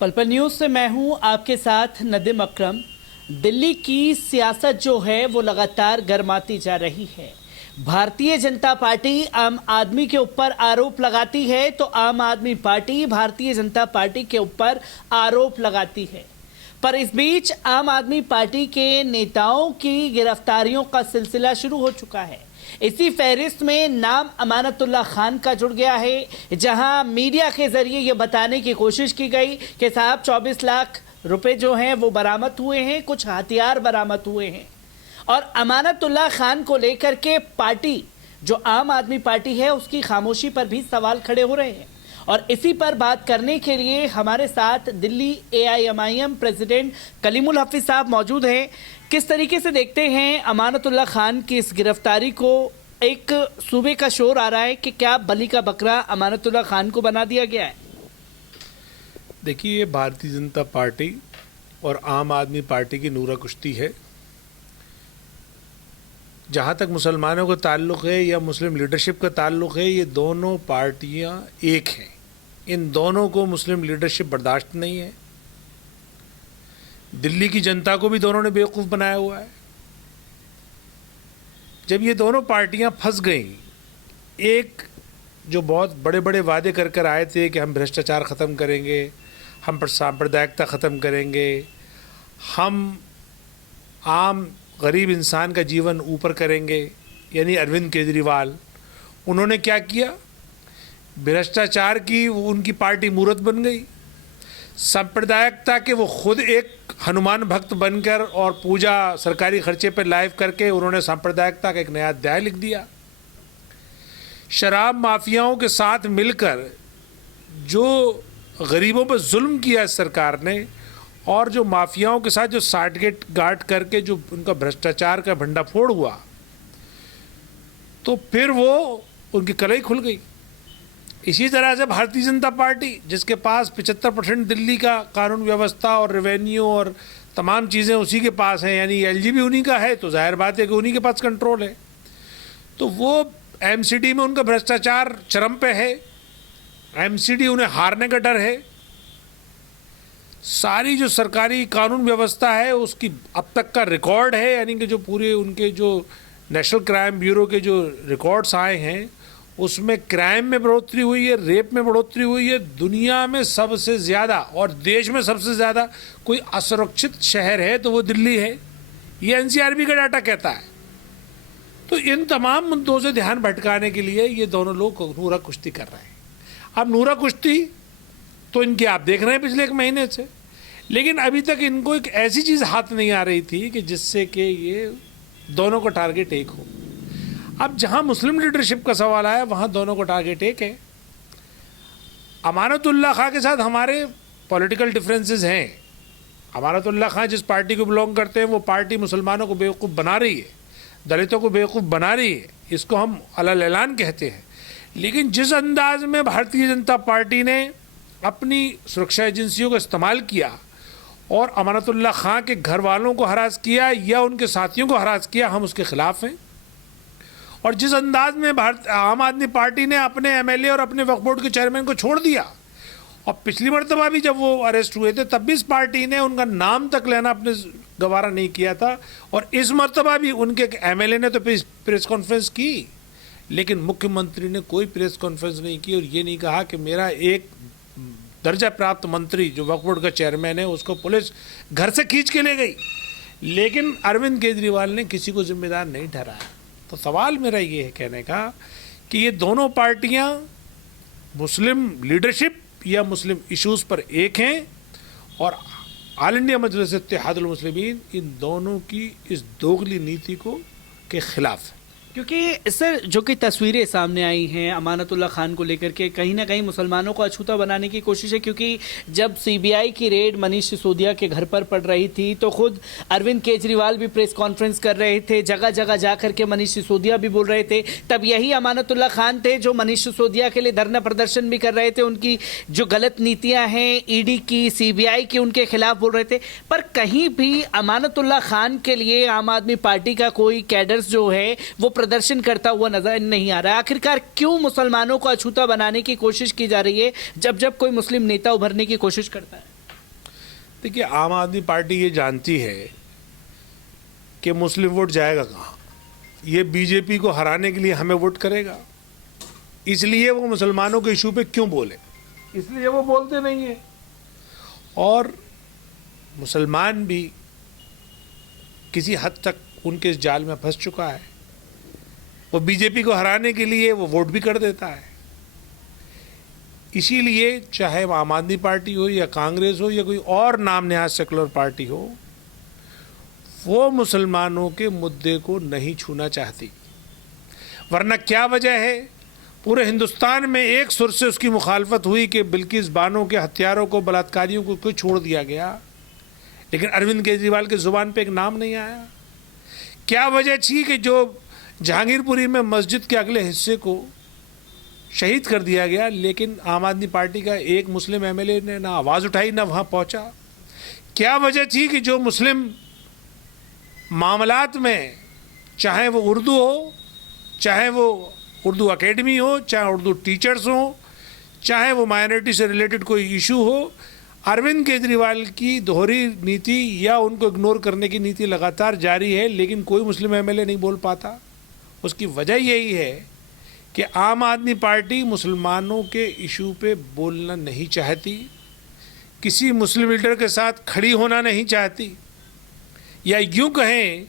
पल पल न्यूज़ से मैं हूं आपके साथ नदीम अकरम। दिल्ली की सियासत जो है वो लगातार गर्माती जा रही है। भारतीय जनता पार्टी आम आदमी के ऊपर आरोप लगाती है तो आम आदमी पार्टी भारतीय जनता पार्टी के ऊपर आरोप लगाती है। पर इस बीच आम आदमी पार्टी के नेताओं की गिरफ्तारियों का सिलसिला शुरू हो चुका है। इसी फहरिस्त में नाम अमानतुल्लाह खान का जुड़ गया है, जहां मीडिया के जरिए ये बताने की कोशिश की गई कि साहब 24 लाख रुपए जो हैं वो बरामद हुए हैं, कुछ हथियार बरामद हुए हैं। और अमानतुल्लाह खान को लेकर के पार्टी जो आम आदमी पार्टी है उसकी खामोशी पर भी सवाल खड़े हो रहे हैं। और इसी पर बात करने के लिए हमारे साथ दिल्ली AIMIM प्रेसिडेंट कलीमुल हफीज साहब मौजूद हैं। किस तरीके से देखते हैं अमानतुल्लाह खान की इस गिरफ्तारी को? एक सूबे का शोर आ रहा है कि क्या बलि का बकरा अमानतुल्लाह खान को बना दिया गया है? देखिए, ये भारतीय जनता पार्टी और आम आदमी पार्टी की नूरा कुश्ती है। जहाँ तक मुसलमानों का ताल्लुक़ है या मुस्लिम लीडरशिप का ताल्लुक़ है, ये दोनों पार्टियाँ एक हैं। इन दोनों को मुस्लिम लीडरशिप बर्दाश्त नहीं है। दिल्ली की जनता को भी दोनों ने बेवकूफ़ बनाया हुआ है। जब ये दोनों पार्टियां फंस गईं, एक जो बहुत बड़े बड़े वादे कर कर आए थे कि हम भ्रष्टाचार ख़त्म करेंगे, हम सांप्रदायिकता ख़त्म करेंगे, हम आम गरीब इंसान का जीवन ऊपर करेंगे, यानी अरविंद केजरीवाल, उन्होंने क्या किया? भ्रष्टाचार की उनकी पार्टी मूर्त बन गई। सांप्रदायिकता के वो खुद एक हनुमान भक्त बनकर और पूजा सरकारी खर्चे पर लाइव करके उन्होंने सांप्रदायिकता का एक नया अध्याय लिख दिया। शराब माफियाओं के साथ मिलकर जो गरीबों पर जुल्म किया इस सरकार ने, और जो माफियाओं के साथ जो साठगेट गांठ करके जो उनका भ्रष्टाचार का भंडाफोड़ हुआ, तो फिर वो उनकी कलई खुल गई। इसी तरह से भारतीय जनता पार्टी, जिसके पास 75% दिल्ली का कानून व्यवस्था और रेवेन्यू और तमाम चीज़ें उसी के पास हैं, यानी LG भी उन्हीं का है, तो जाहिर बात है कि उन्हीं के पास कंट्रोल है। तो वो MCD में उनका भ्रष्टाचार चरम पे है। MCD उन्हें हारने का डर है। सारी जो सरकारी कानून व्यवस्था है उसकी अब तक का रिकॉर्ड है, यानी कि जो पूरे उनके जो नेशनल क्राइम ब्यूरो के जो रिकॉर्ड्स आए हैं उसमें क्राइम में बढ़ोतरी हुई है, रेप में बढ़ोतरी हुई है। दुनिया में सबसे ज़्यादा और देश में सबसे ज़्यादा कोई असुरक्षित शहर है तो वो दिल्ली है, ये NCRB का डाटा कहता है। तो इन तमाम मुद्दों से ध्यान भटकाने के लिए ये दोनों लोग नूरा कुश्ती कर रहे हैं। अब नूरा कुश्ती तो इनकी आप देख रहे हैं पिछले 1 महीने से, लेकिन अभी तक इनको एक ऐसी चीज़ हाथ नहीं आ रही थी कि जिससे कि ये दोनों का टारगेट एक हो। अब जहां मुस्लिम लीडरशिप का सवाल आया वहां दोनों को टारगेट एक है। अमानतुल्लाह खां के साथ हमारे पॉलिटिकल डिफरेंसेस हैं। अमानतुल्लाह खां जिस पार्टी को बिलोंग करते हैं वो पार्टी मुसलमानों को बेवकूफ़ बना रही है, दलितों को बेवकूफ़ बना रही है, इसको हम अलल ऐलान कहते हैं। लेकिन जिस अंदाज में भारतीय जनता पार्टी ने अपनी सुरक्षा एजेंसियों का इस्तेमाल किया और अमानतुल्लाह खां के घर वालों को हरास किया या उनके साथियों को हरास किया, हम उसके खिलाफ हैं। और जिस अंदाज में आम आदमी पार्टी ने अपने MLA और अपने वक्फ बोर्ड के चेयरमैन को छोड़ दिया, और पिछली मरतबा भी जब वो अरेस्ट हुए थे तब भी इस पार्टी ने उनका नाम तक लेना अपने गवारा नहीं किया था, और इस मरतबा भी उनके MLA ने तो प्रेस कॉन्फ्रेंस की, लेकिन मुख्यमंत्री ने कोई प्रेस कॉन्फ्रेंस नहीं की और ये नहीं कहा कि मेरा एक दर्जा प्राप्त मंत्री जो वक्फ बोर्ड का चेयरमैन है उसको पुलिस घर से खींच के ले गई। लेकिन अरविंद केजरीवाल ने किसी को जिम्मेदार नहीं ठहराया। तो सवाल मेरा ये है कहने का कि ये दोनों पार्टियां मुस्लिम लीडरशिप या मुस्लिम इश्यूज़ पर एक हैं, और ऑल इंडिया मजलिस इत्तेहादुल मुस्लिमीन इन दोनों की इस दोगली नीति को के खिलाफ है। क्योंकि सर जो कि तस्वीरें सामने आई हैं अमानतुल्लाह खान को लेकर के, कहीं ना कहीं मुसलमानों को अछूता बनाने की कोशिश है। क्योंकि जब CBI की रेड मनीष सिसोदिया के घर पर पड़ रही थी तो खुद अरविंद केजरीवाल भी प्रेस कॉन्फ्रेंस कर रहे थे, जगह जगह जा करके मनीष सिसोदिया भी बोल रहे थे। तब यही अमानतुल्लाह खान थे जो मनीष सिसोदिया के लिए धरना प्रदर्शन भी कर रहे थे, उनकी जो गलत नीतियाँ हैं ED की, CBI की, उनके खिलाफ बोल रहे थे। पर कहीं भी अमानतुल्लाह खान के लिए आम आदमी पार्टी का कोई कैडर्स जो है वो प्रदर्शन करता हुआ नजर नहीं आ रहा है। आखिरकार क्यों मुसलमानों को अछूता बनाने की कोशिश की जा रही है जब जब कोई मुस्लिम नेता उभरने की कोशिश करता है? देखिए, आम आदमी पार्टी ये जानती है कि मुस्लिम वोट जाएगा कहाँ। ये बीजेपी को हराने के लिए हमें वोट करेगा, इसलिए वो मुसलमानों के इशू पे क्यों बोले, इसलिए वो बोलते नहीं है। और मुसलमान भी किसी हद तक उनके इस जाल में फंस चुका है। वो बीजेपी को हराने के लिए वो वोट भी कर देता है। इसीलिए चाहे वो आम आदमी पार्टी हो या कांग्रेस हो या कोई और नाम नेहाद सेकुलर पार्टी हो, वो मुसलमानों के मुद्दे को नहीं छूना चाहती। वरना क्या वजह है, पूरे हिंदुस्तान में एक सुर से उसकी मुखालफत हुई कि बिल्किस बानो के हत्यारों को, बलात्कारियों को क्यों छोड़ दिया गया, लेकिन अरविंद केजरीवाल के जुबान पे एक नाम नहीं आया। क्या वजह थी कि जो जहांगीरपुरी में मस्जिद के अगले हिस्से को शहीद कर दिया गया, लेकिन आम आदमी पार्टी का एक मुस्लिम एमएलए ने ना आवाज़ उठाई ना वहाँ पहुँचा। क्या वजह थी कि जो मुस्लिम मामलात में, चाहे वो उर्दू हो, चाहे वो उर्दू अकेडमी हो, चाहे उर्दू टीचर्स हो, चाहे वो माइनॉरिटी से रिलेटेड कोई इशू हो, अरविंद केजरीवाल की दोहरी नीति या उनको इग्नोर करने की नीति लगातार जारी है, लेकिन कोई मुस्लिम एमएलए नहीं बोल पाता। उसकी वजह यही है कि आम आदमी पार्टी मुसलमानों के इशू पे बोलना नहीं चाहती, किसी मुस्लिम लीडर के साथ खड़ी होना नहीं चाहती, या यूँ कहें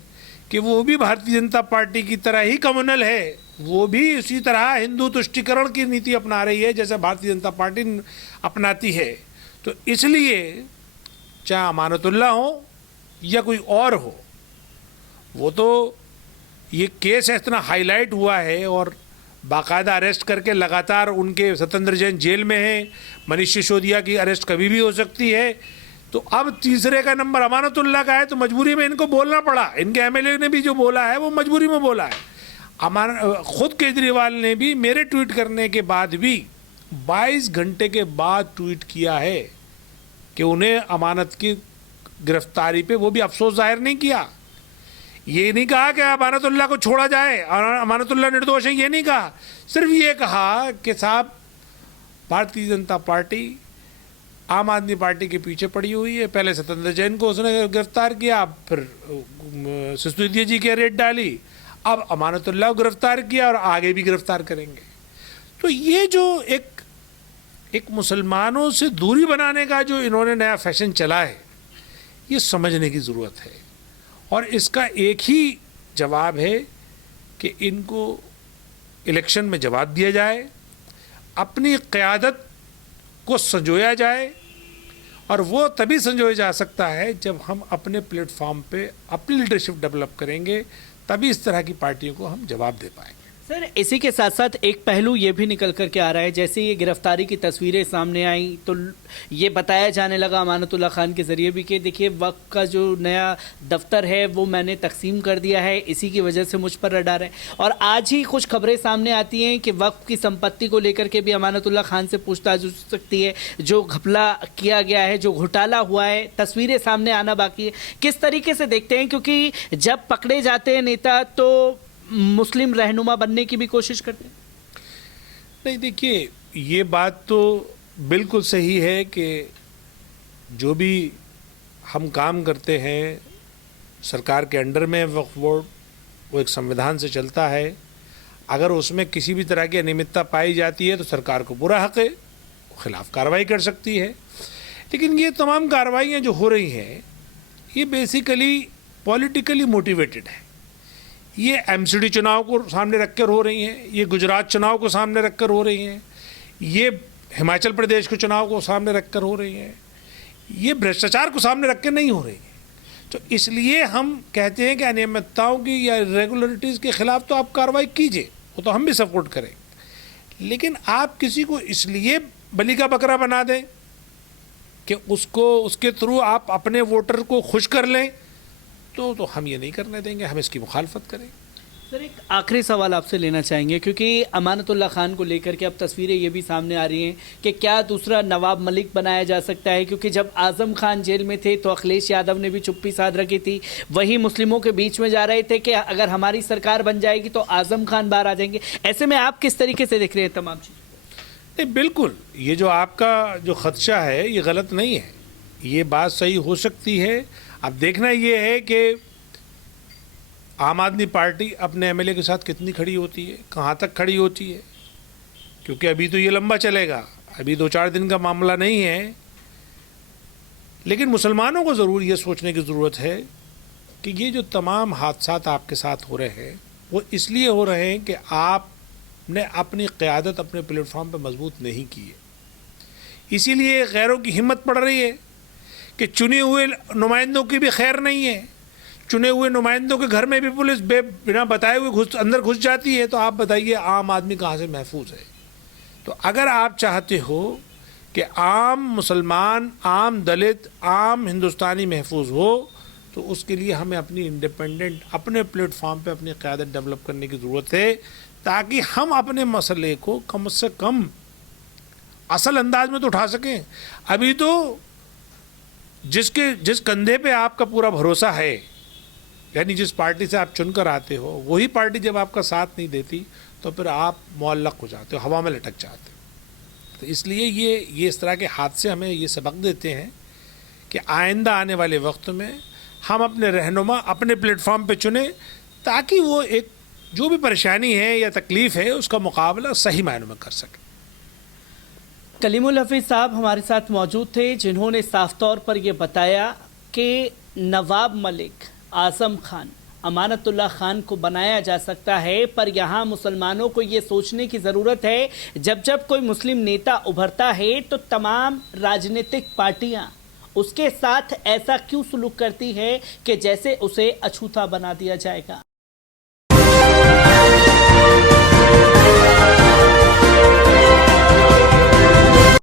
कि वो भी भारतीय जनता पार्टी की तरह ही कम्युनल है, वो भी उसी तरह हिंदू तुष्टीकरण की नीति अपना रही है जैसे भारतीय जनता पार्टी अपनाती है। तो इसलिए चाहे अमानतुल्लाह हो या कोई और हो, वो तो ये केस इतना हाईलाइट हुआ है और बाकायदा अरेस्ट करके लगातार उनके सत्येंद्र जैन जेल में हैं, मनीष सिसोदिया की अरेस्ट कभी भी हो सकती है। तो अब तीसरे का नंबर अमानतुल्लाह का है, तो मजबूरी में इनको बोलना पड़ा। इनके एमएलए ने भी जो बोला है वो मजबूरी में बोला है। खुद केजरीवाल ने भी मेरे ट्वीट करने के बाद भी 22 घंटे के बाद ट्वीट किया है कि उन्हें अमानत की गिरफ्तारी पे वो भी अफसोस जाहिर नहीं किया। ये नहीं कहा कि अमानतुल्लाह को छोड़ा जाए, अमानतुल्लाह निर्दोष है, ये नहीं कहा। सिर्फ ये कहा कि साहब भारतीय जनता पार्टी आम आदमी पार्टी के पीछे पड़ी हुई है। पहले सत्येंद्र जैन को उसने गिरफ्तार किया, फिर सिसोदिया जी की रेड डाली, अब अमानतुल्लाह को गिरफ्तार किया और आगे भी गिरफ्तार करेंगे। तो ये जो एक मुसलमानों से दूरी बनाने का जो इन्होंने नया फैशन चला है, ये समझने की ज़रूरत है। और इसका एक ही जवाब है कि इनको इलेक्शन में जवाब दिया जाए, अपनी क़यादत को संजोया जाए, और वो तभी संजोया जा सकता है जब हम अपने प्लेटफॉर्म पे अपनी लीडरशिप डेवलप करेंगे, तभी इस तरह की पार्टियों को हम जवाब दे पाएंगे। सर, इसी के साथ साथ एक पहलू ये भी निकल कर के आ रहा है, जैसे ये गिरफ्तारी की तस्वीरें सामने आई तो ये बताया जाने लगा अमानतुल्लाह खान के ज़रिए भी कि देखिए वक्फ का जो नया दफ्तर है वो मैंने तकसीम कर दिया है, इसी की वजह से मुझ पर रडार है। और आज ही कुछ खबरें सामने आती हैं कि वक्फ की संपत्ति को लेकर के भी अमानतुल्लाह खान से पूछताछ हो सकती है, जो घपला किया गया है, जो घोटाला हुआ है, तस्वीरें सामने आना बाकी है। किस तरीके से देखते हैं, क्योंकि जब पकड़े जाते हैं नेता तो मुस्लिम रहनुमा बनने की भी कोशिश करते हैं? नहीं, देखिए ये बात तो बिल्कुल सही है कि जो भी हम काम करते हैं सरकार के अंडर में, वक्फ बोर्ड वो एक संविधान से चलता है। अगर उसमें किसी भी तरह की अनियमितता पाई जाती है तो सरकार को पूरा हक है, खिलाफ कार्रवाई कर सकती है। लेकिन ये तमाम कार्रवाइयाँ जो हो रही हैं ये बेसिकली पॉलिटिकली मोटिवेटेड है। ये एमसीडी चुनाव को सामने रखकर हो रही हैं, ये गुजरात चुनाव को सामने रखकर हो रही हैं, ये हिमाचल प्रदेश के चुनाव को सामने रखकर हो रही हैं, ये भ्रष्टाचार को सामने रख कर नहीं हो रही है। तो इसलिए हम कहते हैं कि अनियमितताओं की या इरेगुलरिटीज़ के खिलाफ तो आप कार्रवाई कीजिए, वो तो हम भी सपोर्ट करें। लेकिन आप किसी को इसलिए बलि का बकरा बना दें कि उसके थ्रू आप अपने वोटर को खुश कर लें, तो हम ये नहीं करने देंगे, हम इसकी मुखालफत करें। सर, एक आखिरी सवाल आपसे लेना चाहेंगे, क्योंकि अमानतुल्लाह खान को लेकर के अब तस्वीरें ये भी सामने आ रही हैं कि क्या दूसरा नवाब मलिक बनाया जा सकता है, क्योंकि जब आज़म खान जेल में थे तो अखिलेश यादव ने भी चुप्पी साध रखी थी, वही मुस्लिमों के बीच में जा रहे थे कि अगर हमारी सरकार बन जाएगी तो आज़म खान बाहर आ जाएंगे। ऐसे में आप किस तरीके से देख रहे हैं तमाम चीज़? नहीं, बिल्कुल ये जो आपका जो खदशा है ये गलत नहीं है। ये बात सही हो सकती है। अब देखना ये है कि आम आदमी पार्टी अपने एमएलए के साथ कितनी खड़ी होती है, कहाँ तक खड़ी होती है, क्योंकि अभी तो ये लंबा चलेगा, अभी 2-4 दिन का मामला नहीं है। लेकिन मुसलमानों को ज़रूर ये सोचने की ज़रूरत है कि ये जो तमाम हादसात आपके साथ हो रहे हैं वो इसलिए हो रहे हैं कि आपने अपनी क़यादत अपने प्लेटफॉर्म पर मजबूत नहीं की है। इसीलिए गैरों की हिम्मत पड़ रही है कि चुने हुए नुमाइंदों की भी खैर नहीं है। चुने हुए नुमाइंदों के घर में भी पुलिस बिना बताए हुए अंदर घुस जाती है। तो आप बताइए आम आदमी कहाँ से महफूज है। तो अगर आप चाहते हो कि आम मुसलमान, आम दलित, आम हिंदुस्तानी महफूज हो तो उसके लिए हमें अपनी इंडिपेंडेंट अपने प्लेटफॉर्म पे अपनी क़यादत डेवलप करने की ज़रूरत है, ताकि हम अपने मसले को कम से कम असल अंदाज में तो उठा सकें। अभी तो जिस कंधे पे आपका पूरा भरोसा है, यानी जिस पार्टी से आप चुनकर आते हो, वही पार्टी जब आपका साथ नहीं देती तो फिर आप मुअल्लक़ हो जाते हो, हवा में लटक जाते हो। तो इसलिए ये इस तरह के हादसे हमें ये सबक देते हैं कि आइंदा आने वाले वक्त में हम अपने रहनुमा अपने प्लेटफॉर्म पे चुने, ताकि वो एक जो भी परेशानी है या तकलीफ़ है उसका मुकाबला सही मायनों में कर सके। कलीमुल हफीज़ साहब हमारे साथ मौजूद थे, जिन्होंने साफ तौर पर यह बताया कि नवाब मलिक, आज़म खान, अमानतुल्लाह खान को बनाया जा सकता है, पर यहाँ मुसलमानों को ये सोचने की ज़रूरत है जब कोई मुस्लिम नेता उभरता है तो तमाम राजनीतिक पार्टियाँ उसके साथ ऐसा क्यों सलूक करती है कि जैसे उसे अछूता बना दिया जाएगा।